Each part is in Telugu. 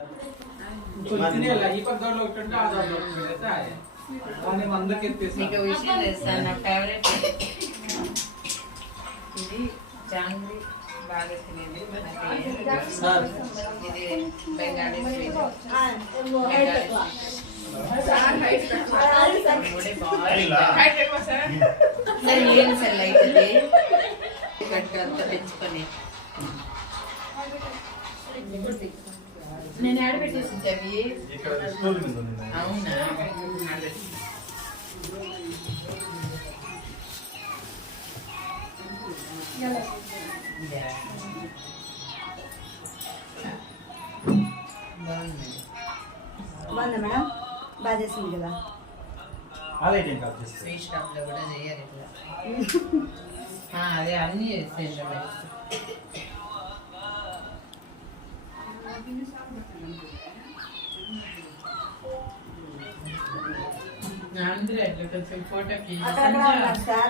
మీకు విషయం చేస్తాను, నా ఫేవరెట్ ఇది జాంగ్రీ, బాగా తినేది. ఇది బెంగాలీ స్వీట్. సరే లేని సార్ అవుతుంది అంతా పెంచుకొని నేను ఆడ పెట్టేసి అవి. అవునా, బాగుందా మేడం? బాగా చేసింది కదా. స్వీట్ షాప్ లో కూడా చేయరు ఇట్లా. అదే అన్ని చేస్తాను.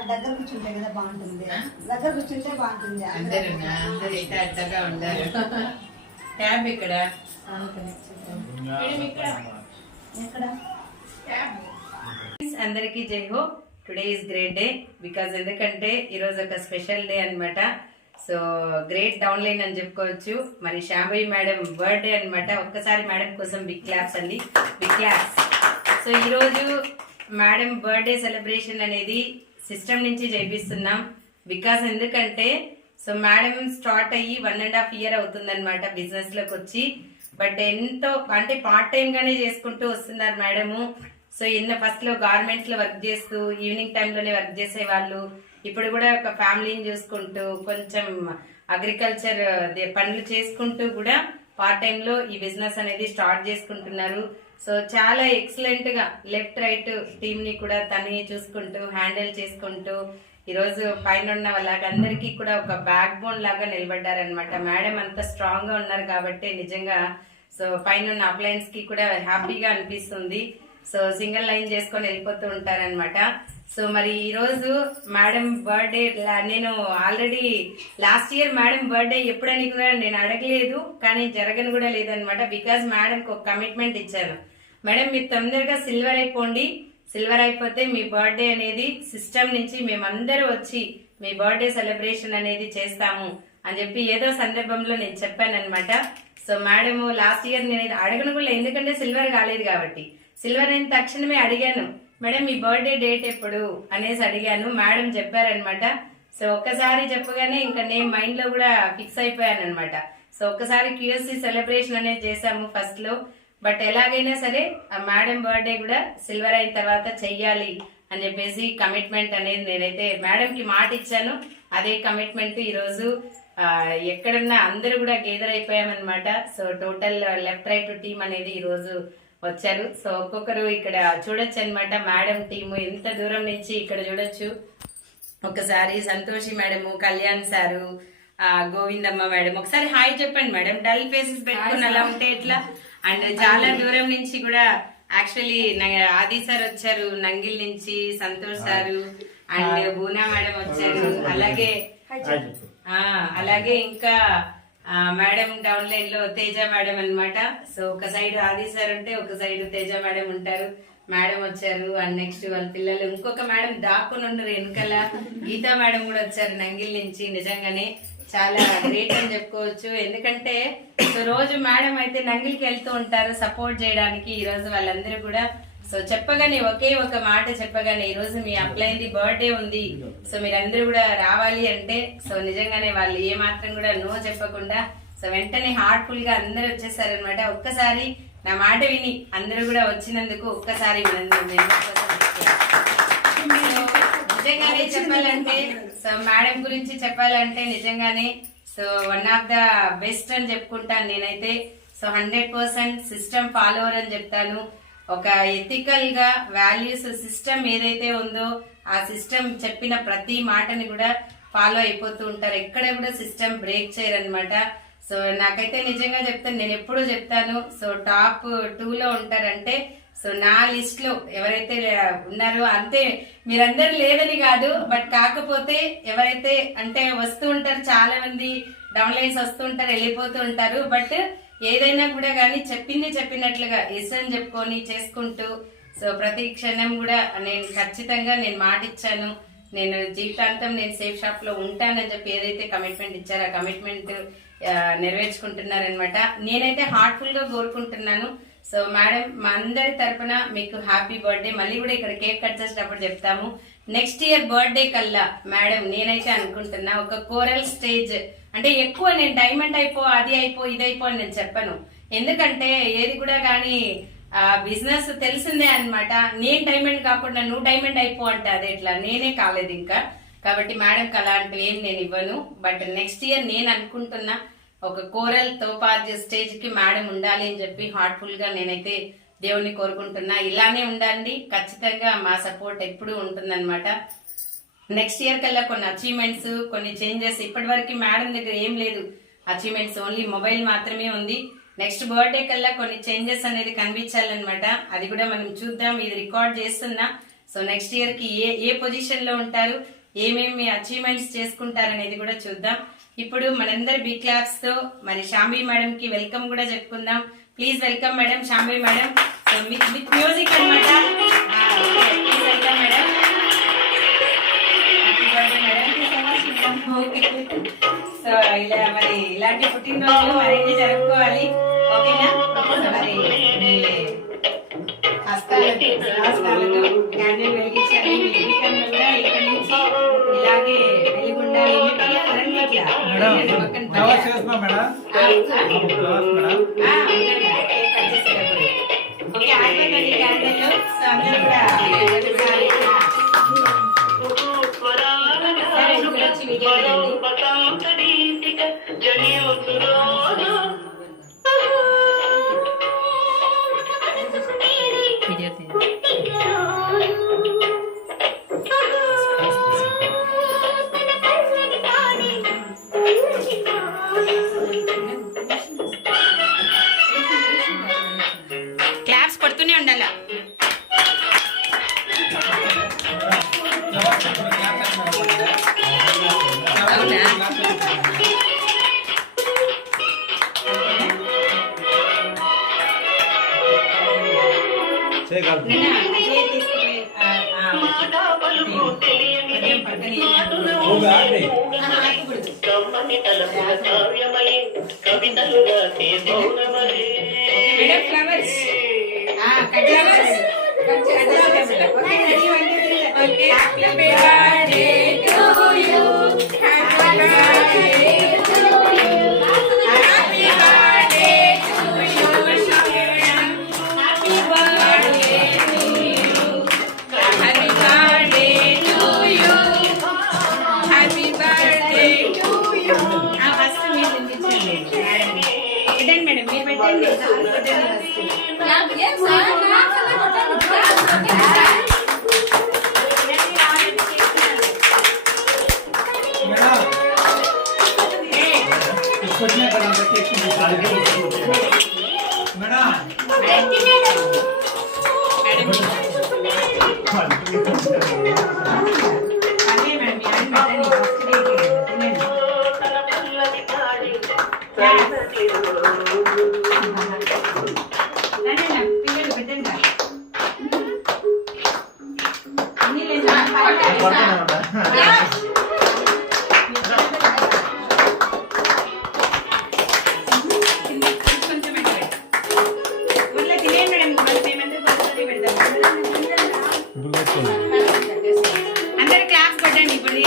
దగ్గర కూర్చుంటే కదా బాగుంటుంది. దగ్గర కూర్చుంటే బాగుంటుంది. అందరు ఇట అడ్డగా ఉండాలి. ట్యాబ్ ఇక్కడ అందరికి జై హో. Today is great day because ఎందుకంటే ఈరోజు ఒక స్పెషల్ డే అనమాట. సో గ్రేట్ డౌన్ లైన్ అని చెప్పుకోవచ్చు. మరి శాంభవి మేడం బర్త్డే అనమాట. ఒక్కసారి మేడం కోసం బిగ్ క్లాప్స్ అండి, బిగ్ క్లాప్స్. సో ఈరోజు మేడం బర్త్డే సెలబ్రేషన్ అనేది సిస్టమ్ నుంచి చేపిస్తున్నాం. బికాస్ ఎందుకంటే సో మేడం స్టార్ట్ అయ్యి 1.5 year అవుతుంది అనమాట బిజినెస్ లోకి వచ్చి. బట్ ఎంతో అంటే పార్ట్ టైం గానే చేసుకుంటూ వస్తున్నారు మేడము. సో ఫస్ట్ లో గార్మెంట్స్ లో వర్క్ చేస్తూ ఈవినింగ్ టైంలోనే వర్క్ చేసే వాళ్ళు. ఇప్పుడు కూడా ఒక ఫ్యామిలీని చూసుకుంటూ కొంచెం అగ్రికల్చర్ పనులు చేసుకుంటూ కూడా పార్ట్ టైం లో ఈ బిజినెస్ అనేది స్టార్ట్ చేసుకుంటున్నారు. సో చాలా ఎక్సలెంట్ గా లెఫ్ట్ రైట్ టీమ్ ని కూడా తనే చూసుకుంటూ హ్యాండిల్ చేసుకుంటూ ఈరోజు పైన ఉన్న వాళ్ళందరికీ కూడా ఒక బ్యాక్ బోన్ లాగా నిలబడ్డారనమాట. మేడం అంత స్ట్రాంగ్ గా ఉన్నారు కాబట్టి నిజంగా సో పైన ఉన్న అప్లయన్స్ కి కూడా హ్యాపీగా అనిపిస్తుంది. సో సింగిల్ లైన్ చేసుకొని వెళ్ళిపోతూ ఉంటారనమాట. సో మరి ఈ రోజు మేడం బర్త్డే నేను already last year madam birthday ఎప్పుడని కూడా నేను అడగలేదు, కానీ జరగని కూడా లేదనమాట. బికాజ్ మేడంకి ఒక కమిట్మెంట్ ఇచ్చాను. మేడం మీరు తొందరగా సిల్వర్ అయిపోండి, సిల్వర్ అయిపోతే మీ బర్త్డే అనేది సిస్టమ్ నుంచి మేమందరూ వచ్చి మీ బర్త్డే సెలబ్రేషన్ అనేది చేస్తాము అని చెప్పి ఏదో సందర్భంలో నేను చెప్పాను అనమాట. సో మేడం లాస్ట్ ఇయర్ నేను అడగను కూడా, ఎందుకంటే సిల్వర్ కాలేదు కాబట్టి. సిల్వర్ అయిన తక్షణమే అడిగాను, మేడం మీ బర్త్డే డేట్ ఎప్పుడు అనేసి అడిగాను. మేడం చెప్పారనమాట. సో ఒక్కసారి చెప్పగానే ఇంకా నేను మైండ్ లో కూడా ఫిక్స్ అయిపోయాను అనమాట. సో ఒక్కసారి QSC సెలబ్రేషన్ అనేది చేసాము ఫస్ట్ లో. బట్ ఎలాగైనా సరే ఆ మేడం బర్త్డే కూడా సిల్వర్ అయిన తర్వాత చెయ్యాలి అని చెప్పేసి కమిట్మెంట్ అనేది నేనైతే మేడం కి మాట ఇచ్చాను. అదే కమిట్మెంట్ ఈ రోజు ఎక్కడున్నా అందరూ కూడా గేదర్ అయిపోయామన్నమాట. So total left right team అనేది ఈ రోజు వచ్చారు. సో ఒక్కొక్కరు ఇక్కడ చూడొచ్చు అనమాట. మేడం టీము ఎంత దూరం నుంచి ఇక్కడ చూడొచ్చు. ఒకసారి Santoshi madam, Kalyan sir, Govindamma madam. ఒకసారి హాయ్ చెప్పండి మేడం. డల్ ఫేసెస్ పెట్టుకుని అలా ఉంటే ఎట్లా. అండ్ చాలా దూరం నుంచి కూడా యాక్చువల్లీ ఆది సార్ వచ్చారు నంగిల్ నుంచి, సంతోష్ సారు అండ్ బూనా మేడం వచ్చారు. అలాగే ఇంకా మేడం డౌన్ లైన్ లో తేజ మేడం అనమాట. సో ఒక సైడ్ ఆది సార్ ఉంటే ఒక సైడ్ తేజ మేడం ఉంటారు. మేడం వచ్చారు. అండ్ నెక్స్ట్ వాళ్ళ పిల్లలు ఇంకొక మేడం దాక్కుని ఉండరు వెనకాల, గీతా మేడం కూడా వచ్చారు నంగిల్ నుంచి. నిజంగానే చాలా గ్రేట్ అని చెప్పుకోవచ్చు. ఎందుకంటే సో రోజు మేడం అయితే నంగిల్కి వెళ్తూ ఉంటారు సపోర్ట్ చేయడానికి. ఈ రోజు వాళ్ళందరూ కూడా సో చెప్పగానే ఒకే ఒక మాట చెప్పగానే ఈ రోజు మీ అప్లైంది బర్త్డే ఉంది, సో మీరందరూ కూడా రావాలి అంటే సో నిజంగానే వాళ్ళు ఏ మాత్రం కూడా నో చెప్పకుండా సో వెంటనే హార్ట్ఫుల్ గా అందరూ వచ్చేసారనమాట. ఒక్కసారి నా మాట విని అందరూ కూడా వచ్చినందుకు ఒక్కసారి నిజంగానే చెప్పాలంటే సో మేడం గురించి చెప్పాలంటే నిజంగానే so one of the best అని చెప్పుకుంటాను నేనైతే. సో 100% సిస్టమ్ ఫాలోవర్ అని చెప్తాను. ఒక ఎథికల్ గా వాల్యూస్ సిస్టమ్ ఏదైతే ఉందో ఆ సిస్టమ్ చెప్పిన ప్రతి మాటని కూడా ఫాలో అయిపోతూ ఉంటారు. ఎక్కడ కూడా సిస్టమ్ బ్రేక్ చేయరనమాట. సో నాకైతే నిజంగా చెప్తాను, నేను ఎప్పుడూ చెప్తాను. సో టాప్ 2 లో ఉంటారంటే సో నా లిస్ట్ లో ఎవరైతే ఉన్నారో, అంతే మీరందరూ లేదని కాదు, బట్ కాకపోతే ఎవరైతే అంటే వస్తూ ఉంటారు చాలా మంది డౌన్ లైన్స్ వస్తూ ఉంటారు వెళ్ళిపోతూ ఉంటారు. బట్ ఏదైనా కూడా కానీ చెప్పింది చెప్పినట్లుగా ఎస్ అని చెప్పుకొని చేసుకుంటూ సో ప్రతి క్షణం కూడా నేను ఖచ్చితంగా నేను మాట ఇచ్చాను, నేను జీవితాంతం నేను సేఫ్ షాప్ లో ఉంటానని చెప్పి ఏదైతే కమిట్మెంట్ ఇచ్చారో ఆ కమిట్మెంట్ నెరవేర్చుకుంటున్నారనమాట. నేనైతే హార్ట్ఫుల్ గా కోరుకుంటున్నాను. సో మేడం మా అందరి తరపున మీకు హ్యాపీ బర్త్డే. మళ్ళీ కూడా ఇక్కడ కేక్ కట్ చేసేటప్పుడు చెప్తాము. నెక్స్ట్ ఇయర్ బర్త్డే కల్లా మేడం నేనైతే అనుకుంటున్నా ఒక కోరల్ స్టేజ్, అంటే ఎక్కువ నేను డైమండ్ అయిపో అది అయిపో ఇది అయిపో అని నేను చెప్పను. ఎందుకంటే ఏది కూడా కానీ బిజినెస్ తెలిసిందే అన్నమాట. నేను డైమండ్ కాకుండా నువ్వు డైమండ్ అయిపో అంటే అదే ఎట్లా, నేనే కాలేదు ఇంకా. కాబట్టి మేడంకి అలాంటివి ఏం నేను ఇవ్వను. బట్ నెక్స్ట్ ఇయర్ నేను అనుకుంటున్నా ఒక కోరల్ తోపాజ్ స్టేజ్ కి మేడం ఉండాలి అని చెప్పి హార్ట్ఫుల్ గా నేనైతే దేవుని కోరుకుంటున్నా. ఇలానే ఉండండి, ఖచ్చితంగా మా సపోర్ట్ ఎప్పుడు ఉంటుందన్నమాట. నెక్స్ట్ ఇయర్ కల్లా కొన్ని అచీవ్మెంట్స్, కొన్ని చేంజెస్. ఇప్పటి వరకు మేడం దగ్గర ఏం లేదు అచీవ్మెంట్స్, ఓన్లీ మొబైల్ మాత్రమే ఉంది. నెక్స్ట్ బర్త్డే కల్లా కొన్ని చేంజెస్ అనేది కనిపించాలన్నమాట. అది కూడా మనం చూద్దాం. ఇది రికార్డ్ చేస్తున్నా. సో నెక్స్ట్ ఇయర్ కి ఏ పొజిషన్ లో ఉంటారు, ఏమేమి అచీవ్మెంట్స్ చేసుకుంటారు అనేది కూడా చూద్దాం. ఇప్పుడు మనందరి బిగ్ క్లాప్స్ తో మరి శాంభవి మేడం కి వెల్కమ్ కూడా చెప్పుకుందాం. Please welcome madam, Shambhavi madam. So with music అనమాట. Please welcome madam. సో ఇలా మరి ఇలాంటి పుట్టినరోజులు మరిన్ని జరుపుకోవాలి, ఓకేనా? మరి హస్తాలతో క్యాండిల్ వెలిగించాలి. మీ జీవితంలో కూడా ఇక్కడి నుంచి ఇలాగే వెలుగుండాలి. ఓకే, ఆగిపోతుంది క్యాండిల్. సో అందరూ కూడా వచ్చి వీడియో క్లాప్స్ పడుతూనే ఉండాలా. అవునా? అందరు క్లాప్స్ కొట్టండి ఇప్పుడు.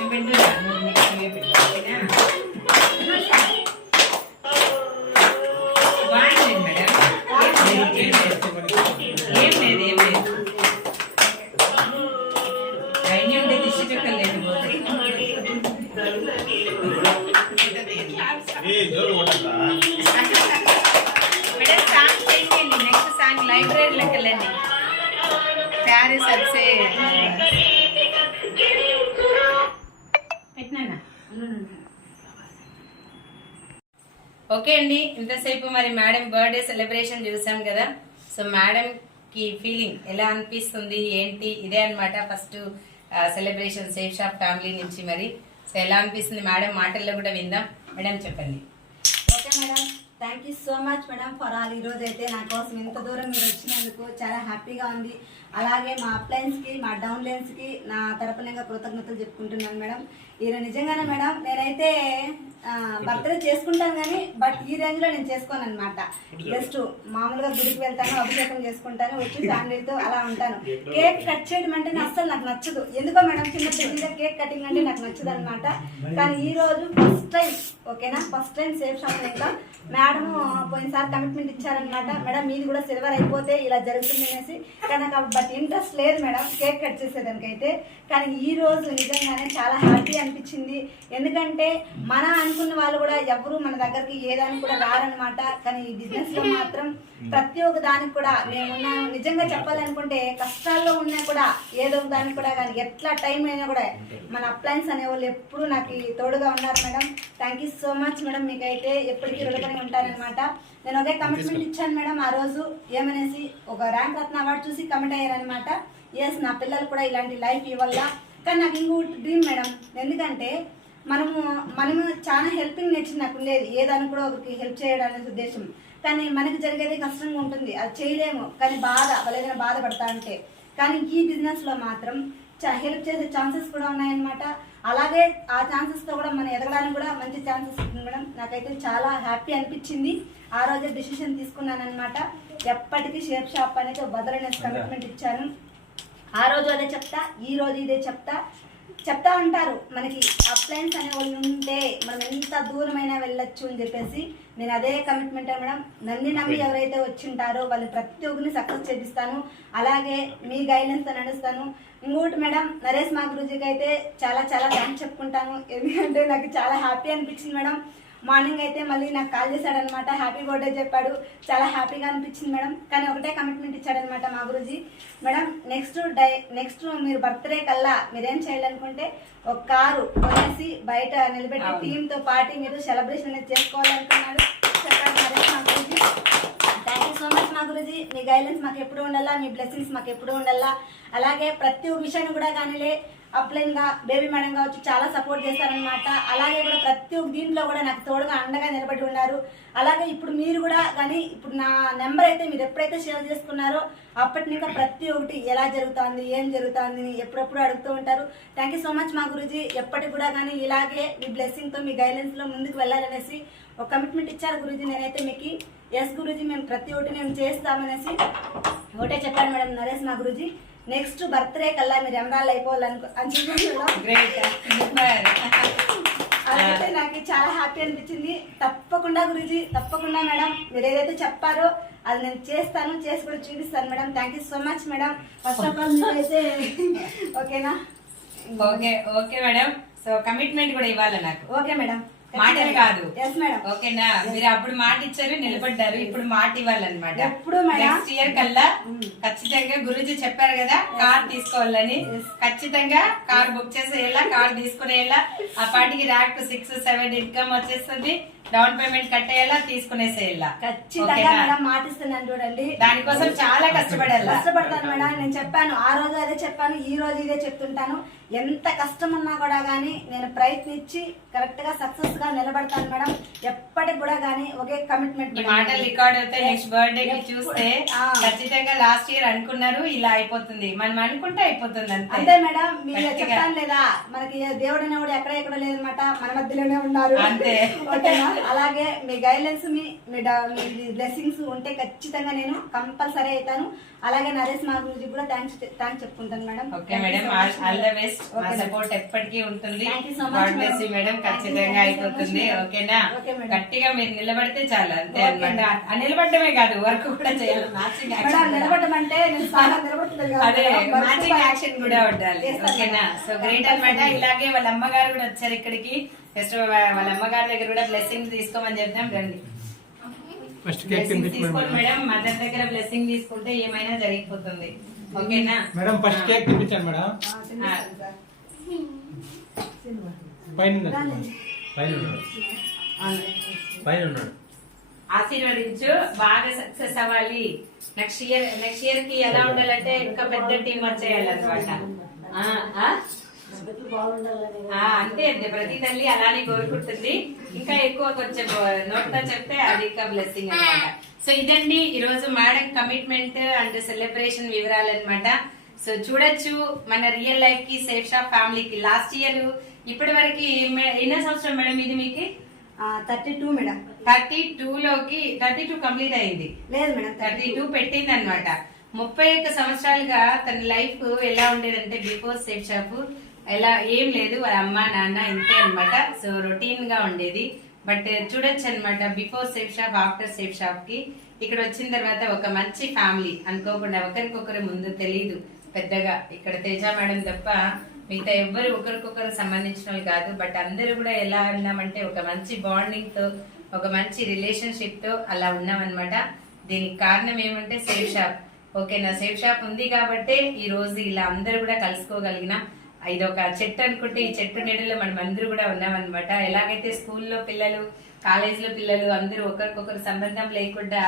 నువ్వు పిండురా, నువ్వు నీకే పిండు, ఓకేనా? బాగుంది మేడం. ఏం లేదు అయినా ఉండే దిష్టి చుక్కలు లేదు పోతాయి. మేడం సాంగ్ చేయండి, నెక్స్ట్ సాంగ్ లైబ్రరీలోకి వెళ్ళండి. ప్యారిస్ అర్సే పెట్టినా. ఓకే అండి, ఇంతసేపు మరి మేడం బర్త్డే సెలబ్రేషన్ చూసాం కదా. సో మేడం కి ఫీలింగ్ ఎలా అనిపిస్తుంది ఏంటి, ఇదే అన్నమాట first celebration safe shop family నుంచి. మరి సో ఎలా అనిపిస్తుంది మేడం మాటల్లో కూడా విందాం. మేడం చెప్పండి. Okay madam, thank you so much madam for all. ఈరోజు అయితే నా కోసం ఇంత దూరం మీరు వచ్చినందుకు చాలా హ్యాపీగా ఉంది. అలాగే మా అప్లయన్స్కి, మా డౌన్లైన్స్కి నా తరపునంగా కృతజ్ఞతలు చెప్పుకుంటున్నాను మేడం. ఈరోజు నిజంగానే మేడం నేనైతే బర్త్డే చేసుకుంటాను కానీ బట్ ఈ రేంజ్లో నేను చేసుకోను అనమాట. జస్ట్ మామూలుగా గుడికి వెళ్తాను, అభిషేకం చేసుకుంటాను, వచ్చి ఫ్యామిలీతో అలా ఉంటాను. కేక్ కట్ చేయడం అంటే అస్సలు నాకు నచ్చదు. ఎందుకో మేడం చిన్న పిల్లల కేక్ కటింగ్ అంటే నాకు నచ్చదు అనమాట. కానీ ఈ రోజు ఫస్ట్ టైం, ఓకేనా, ఫస్ట్ టైం సేఫ్ షాప్ ఇంకా మేడం పోయినసారి కమిట్మెంట్ ఇచ్చారనమాట. మేడం మీది కూడా సిల్వర్ అయిపోతే ఇలా జరుగుతుంది అనేసి. కానీ నాకు బట్ ఇంట్రెస్ట్ లేదు మేడం కేక్ కట్ చేసేదానికైతే. కానీ ఈ రోజు నిజంగానే చాలా హ్యాపీ అనిపించింది. ఎందుకంటే మన అనుకున్న వాళ్ళు కూడా ఎవరు మన దగ్గరికి ఏదానికి కూడా రారనమాట. కానీ ఈ బిజినెస్ లో మాత్రం ప్రతి ఒక్క దానికి కూడా మేమున్నాను. నిజంగా చెప్పాలనుకుంటే కష్టాల్లో ఉన్నా కూడా ఏదో ఒక దానికి కూడా కానీ ఎట్లా టైం అయినా కూడా మన అప్లయన్స్ అనే వాళ్ళు ఎప్పుడు నాకు తోడుగా ఉన్నారు madam. Thank you so much madam, మీకైతే ఎప్పటికీ రుణపడి ఉంటానన్నమాట. నేను ఒకే కమిట్మెంట్ ఇచ్చాను మేడం ఆ రోజు ఏమనేసి, ఒక ర్యాంక్ రత్న అవార్డు చూసి కమిట్ అయ్యారనమాట. ఎస్, నా పిల్లలు కూడా ఇలాంటి లైఫ్ ఇవ్వాల. కానీ నాకు ఇంకొకటి డ్రీమ్ మేడం, ఎందుకంటే మనము చాలా హెల్పింగ్ నేచర్ నాకు ఉండేది, ఏదానికి కూడా ఒకరికి హెల్ప్ చేయడానికి ఉద్దేశం. కానీ మనకి జరిగేది కష్టంగా ఉంటుంది, అది చేయలేము. కానీ వాళ్ళేదైనా బాధపడతా అంటే. కానీ ఈ బిజినెస్లో మాత్రం హెల్ప్ చేసే ఛాన్సెస్ కూడా ఉన్నాయన్నమాట. అలాగే ఆ ఛాన్సెస్తో కూడా మనం ఎదగడానికి కూడా మంచి ఛాన్సెస్ ఉంటుంది మేడం. నాకైతే చాలా హ్యాపీ అనిపించింది. ఆ రోజే డిసిషన్ తీసుకున్నాను అనమాట. ఎప్పటికీ షేప్ షాప్ అనేది బదలనే కమిట్మెంట్ ఇచ్చాను. ఆ రోజు అదే చెప్తా, ఈ రోజు ఇదే చెప్తా ఉంటారు. మనకి అప్లయన్స్ అనే వాళ్ళు ఉంటే మనం ఎంత దూరమైనా వెళ్ళొచ్చు అని చెప్పేసి నేను అదే కమిట్మెంట్ మేడం. నన్ను నమ్మి ఎవరైతే వచ్చింటారో వాళ్ళు ప్రతి ఒక్కరిని సక్సెస్ చేపిస్తాను. అలాగే మీ గైడెన్స్తో నడుస్తాను. ఇంకోటి మేడం, నరేష్ మా గురుజీకి అయితే చాలా చాలా థ్యాంక్స్ చెప్పుకుంటాను. ఎందుకంటే నాకు చాలా హ్యాపీ అనిపించింది మేడం. మార్నింగ్ అయితే మళ్ళీ నాకు కాల్ చేశాడనమాట, హ్యాపీ బర్త్డే చెప్పాడు. చాలా హ్యాపీగా అనిపించింది మేడం. కానీ ఒకటే కమిట్మెంట్ ఇచ్చాడనమాట మా గురుజీ. మేడం నెక్స్ట్ మీరు బర్త్డే కల్లా మీరేం చేయాలనుకుంటే ఒక కారు కొనేసి బయట నిలబెట్టి టీంతో పార్టీ మీరు సెలబ్రేషన్ అనేది చేసుకోవాలనుకున్నాడు చెప్పాడు నరేష్ మా Guruji. Thank you so much మా గురుజీ. మీ గైడెన్స్ మాకు ఎప్పుడు ఉండాలా, మీ బ్లెస్సింగ్స్ మాకు ఎప్పుడు ఉండాలా. అలాగే ప్రతి ఒక్క విషయాన్ని కూడా కానీలే అప్లైన్ గా బేబీ మేడం కావచ్చు చాలా సపోర్ట్ చేస్తారనమాట. అలాగే కూడా ప్రతి ఒక్క దీంట్లో కూడా నాకు తోడుగా అండగా నిలబడి ఉన్నారు. అలాగే ఇప్పుడు మీరు కూడా కానీ ఇప్పుడు నా నెంబర్ అయితే మీరు ఎప్పుడైతే షేర్ చేసుకున్నారో అప్పటి నుంచి ప్రతి ఒక్కటి ఎలా జరుగుతుంది ఏం జరుగుతుంది ఎప్పుడప్పుడు అడుగుతూ ఉంటారు. థ్యాంక్ యూ సో మచ్ మా గురుజీ. ఎప్పటికి కూడా కానీ ఇలాగే మీ బ్లెస్సింగ్తో మీ గైడెన్స్లో ముందుకు వెళ్ళాలనేసి ఒక కమిట్మెంట్ ఇచ్చారు గురుజీ. నేనైతే మీకు ఎస్ గురుజీ మేము ప్రతి ఒక్కటి మేము చేస్తామనేసి ఒకటే చెప్పాను మేడం నరేష్ మా గురుజీ. నెక్స్ట్ బర్త్డే కల్లా మీరు ఎమరాల్ అయిపోవాలని అదైతే నాకు చాలా హ్యాపీ అనిపించింది. తప్పకుండా గురుజీ, తప్పకుండా మేడం మీరు ఏదైతే చెప్పారో అది నేను చేస్తాను, చేసి కూడా చూపిస్తాను madam. Thank you so much madam. First of all మీరైతే ఓకేనా? Okay madam. సో కమిట్మెంట్ కూడా ఇవ్వాలి నాకు. ఓకే మేడం, మాటలు కాదు. Yes madam. ఓకేనా? మీరు అప్పుడు మాట ఇచ్చారు, నిలబడ్డారు. ఇప్పుడు మాట ఇవ్వాలన్నమాట. ఎప్పుడు మేడం నెక్స్ట్ ఇయర్ కల్లా ఖచ్చితంగా గురుజీ చెప్పారు కదా కార్ తీసుకోవాలని. ఖచ్చితంగా కార్ బుక్ చేసేలా, కార్ తీసుకునేలా. ఆ పాటికి ర్యాక్ 6-7 ఇన్కమ్ వచ్చేస్తుంది. డౌన్ పేమెంట్ కట్టేయాలా, తీసుకునేసేయాలా. ఖచ్చితంగా మేడం మాటిస్తున్నాను చూడండి. దానికోసం చాలా కష్టపడతాను మేడం. నేను చెప్పాను ఆ రోజు అదే చెప్పాను, ఈ రోజు ఇదే చెప్తుంటాను. ఎంత కష్టం ఉన్నా కూడా గానీ నేను ప్రయత్నించి కరెక్ట్ గా సక్సెస్ గా నిలబడతాను మేడం. ఎప్పటికి కూడా గానీ ఒకే కమిట్మెంట్. మాటలు రికార్డ్ అవుతాయి. నెక్స్ట్ బర్త్డే కి చూస్తే ఖచ్చితంగా లాస్ట్ ఇయర్ అనుకున్నారు ఇలా అయిపోతుంది, మనం అనుకుంటే అయిపోతుంది అంతే మేడం. మీరు చెప్పాను లేదా మనకి దేవుడు అనేవాడు ఎక్కడ లేదు అనమాట, మన మధ్యలోనే ఉన్నారు. అంతే. ఓకేనా? అలాగే మీ గైడ్లైన్స్ మీ బ్లెస్సింగ్స్ ఉంటే ఖచ్చితంగా నేను కంపల్సరీ అవుతాను. అలాగే నరేష్ మా గురించి కూడా థ్యాంక్స్ చెప్పుకుంటాను madam. Okay madam, all the best. మా సపోర్ట్ ఎప్పటికీ ఉంటుంది. Thank you so much, God bless you madam. Madam. Thank you, ఖచ్చితంగా thank you so అయిపోతుంది. much, madam. ఓకేనా? Okay, madam. గట్టిగా మీరు నిలబడితే చాలు, అంతే Okay, అన్నమాట. ఆ నిలబడమే కాదు, వర్క్ కూడా చేయాలి. మ్యాచింగ్ మేడం నిలబడమంటే నేను చాలా నిలబడుతుంది కదా అదే మేడం. వర్క్ మ్యాచింగ్ కూడా యాక్షన్ కూడా ఉండాలి. చేస్తాను ఓకేనా? మేడం. సో గ్రేట్ అన్నమాట. ఇలాగే వాళ్ళ అమ్మగారు కూడా వచ్చారు ఇక్కడికి. జస్ట్ వాళ్ళ అమ్మగారి దగ్గర కూడా బ్లెస్సింగ్ తీసుకోమని చెప్తాం. రండి, ఫస్ట్ కేక్ బ్లెస్సింగ్ తినిపించమని తీసుకోండి మేడం. మదర్ దగ్గర బ్లెస్సింగ్ తీసుకుంటే ఏమైనా జరిగిపోతుంది. ఓకేనా మేడం, ఫస్ట్ కేక్ తినిపించండి మేడం. తినిపిస్తాను సార్. పైన రండి. పైన ఉన్నాడు. పైన ఉన్నాడు. ఆశీర్వదించు, బాగా సక్సెస్ అవ్వాలి. నెక్స్ట్ ఇయర్ కి ఎలా ఉండాలంటే ఇంకా పెద్ద టీం వచ్చేయాలన్నమాట. అంతే అంతే, ప్రతి తల్లి అలానే కోరుకుంటుంది. ఇంకా ఎక్కువ కొంచెం నోట్తో చెప్తే అది ఇంకా బ్లెస్సింగ్ అన్నమాట. సో ఇదండి ఈ రోజు మేడం కమిట్మెంట్ అండ్ సెలబ్రేషన్ వివరాలు అన్నమాట. సో చూడొచ్చు మన రియల్ లైఫ్ కి సేఫ్ షాప్ ఫ్యామిలీకి లాస్ట్ ఇయర్ ఇప్పటి వరకు ఎన్నో సంవత్సరం మేడం ఇది మీకు? 32 మేడం. 32 కంప్లీట్ అయింది. లేదు మేడం 32 పెట్టింది అనమాట. 31 సంవత్సరాలుగా తన లైఫ్ ఎలా ఉండేదంటే బిఫోర్ సేఫ్ షాప్ ఎలా ఏం లేదు, వాళ్ళ అమ్మ నాన్న ఇంతే అన్నమాట. సో రొటీన్ గా ఉండేది. బట్ చూడొచ్చు అనమాట, before safe shop after safe shop కి ఇక్కడ వచ్చిన తర్వాత ఒక మంచి ఫ్యామిలీ. అనుకోకుండా ఒకరికొకరు ముందు తెలియదు పెద్దగా. ఇక్కడ తేజ మేడం తప్ప మిగతా ఎవ్వరు ఒకరికొకరు సంబంధించిన వాళ్ళు కాదు. బట్ అందరూ కూడా ఎలా ఉన్నామంటే ఒక మంచి బాండింగ్ తో, ఒక మంచి రిలేషన్షిప్ తో అలా ఉన్నామన్నమాట. దీనికి కారణం ఏమంటే సేఫ్ షాప్. ఓకేనా? సేఫ్ షాప్ ఉంది కాబట్టి ఈ రోజు ఇలా అందరూ కూడా కలుసుకోగలిగిన. ఇది ఒక చెట్టు అనుకుంటే ఈ చెట్టు నీడలో మనం అందరూ కూడా ఉన్నామన్నమాట. ఎలాగైతే స్కూల్లో పిల్లలు, కాలేజీలో పిల్లలు అందరూ ఒకరికొకరు సంబంధం లేకుండా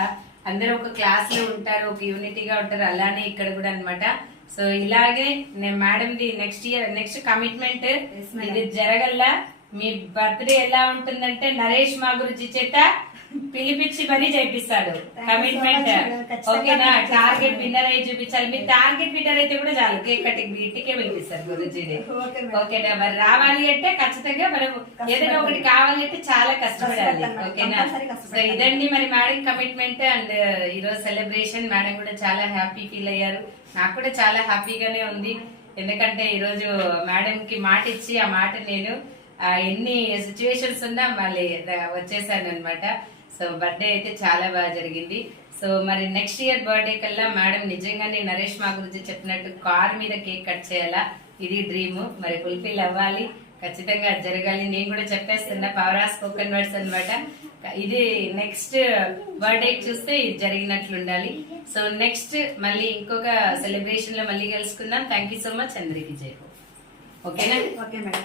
అందరూ ఒక క్లాస్ లో ఉంటారు, ఒక యూనిటీగా ఉంటారు, అలానే ఇక్కడ కూడా అన్నమాట. సో ఇలాగే నేను మేడంది నెక్స్ట్ కమిట్మెంట్ ఇది జరగల్లా. మీ బర్త్డే ఎలా ఉంటుందంటే నరేష్ మా గురించి చేత పిలిపించి మరీ చేపిస్తాడు కమిట్మెంట్. ఓకేనా? టార్గెట్ విన్నర్ అయి చూపించాలి. మీరు టార్గెట్ విన్నర్ అయితే కూడా చాలు, కేక్ కటింగ్ ఇంటికే పిలిపిస్తారు గురించి. ఓకేనా? మరి రావాలి అంటే ఖచ్చితంగా మనం ఏదైనా ఒకటి కావాలి అంటే చాలా కష్టపడాలి. ఓకేనా? సో ఇదండి మరి మేడం కమిట్మెంట్ అండ్ ఈరోజు సెలబ్రేషన్. మేడం కూడా చాలా హ్యాపీ ఫీల్ అయ్యారు. నాకు కూడా చాలా హ్యాపీగానే ఉంది. ఎందుకంటే ఈరోజు మేడం కి మాట ఇచ్చి ఆ మాట నేను ఎన్ని సిచ్యువేషన్స్ ఉన్నా మళ్ళీ వచ్చేసాను అనమాట. సో బర్త్డే అయితే చాలా బాగా జరిగింది. సో మరి నెక్స్ట్ ఇయర్ బర్త్డే కల్లా మేడం నిజంగానే నరేష్ మా గురించి చెప్పినట్టు కార్ మీద కేక్ కట్ చేయాలా, ఇది డ్రీమ్. మరి ఫుల్ఫిల్ అవ్వాలి, ఖచ్చితంగా జరగాలి. నేను కూడా చెప్పేస్తున్నా, పవర్ ఆఫ్ స్పోకెన్ వర్డ్స్ అనమాట. ఇది నెక్స్ట్ బర్త్డే చూస్తే ఇది జరిగినట్లు ఉండాలి. సో నెక్స్ట్ మళ్ళీ ఇంకొక సెలబ్రేషన్ లో మళ్ళీ కలుసుకుందాం. Thank you so much. అందరికీ జై హో. ఓకేనా? Okay madam.